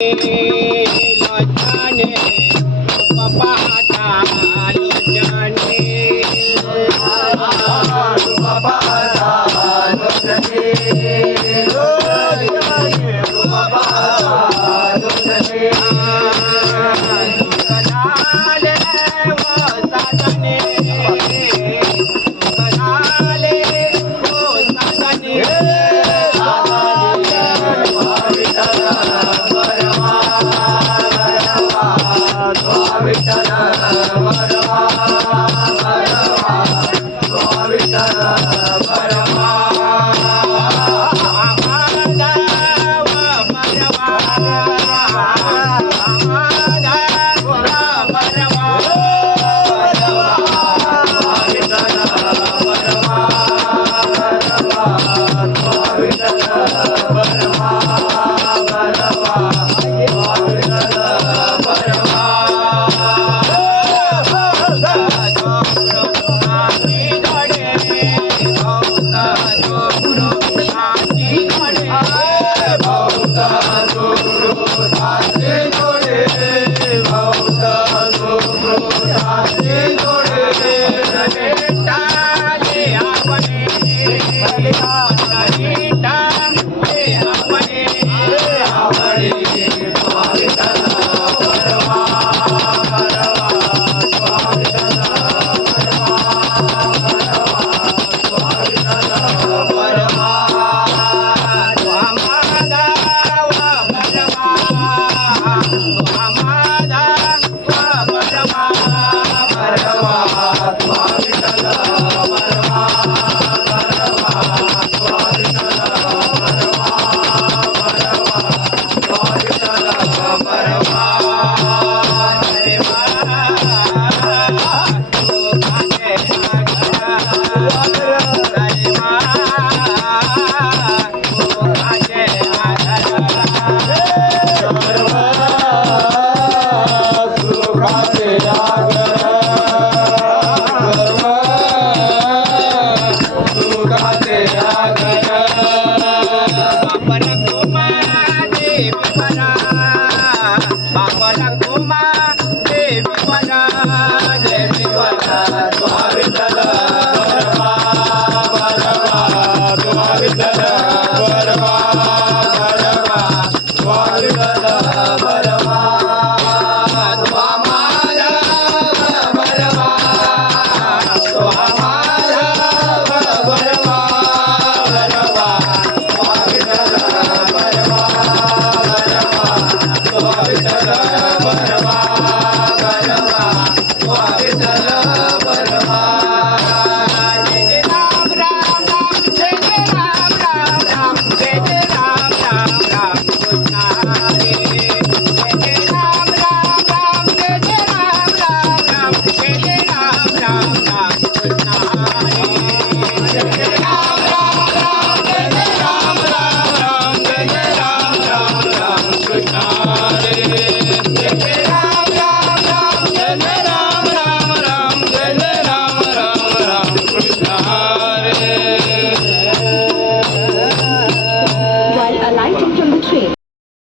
લોચને Bye. 黒黒 มา Bye. Hare.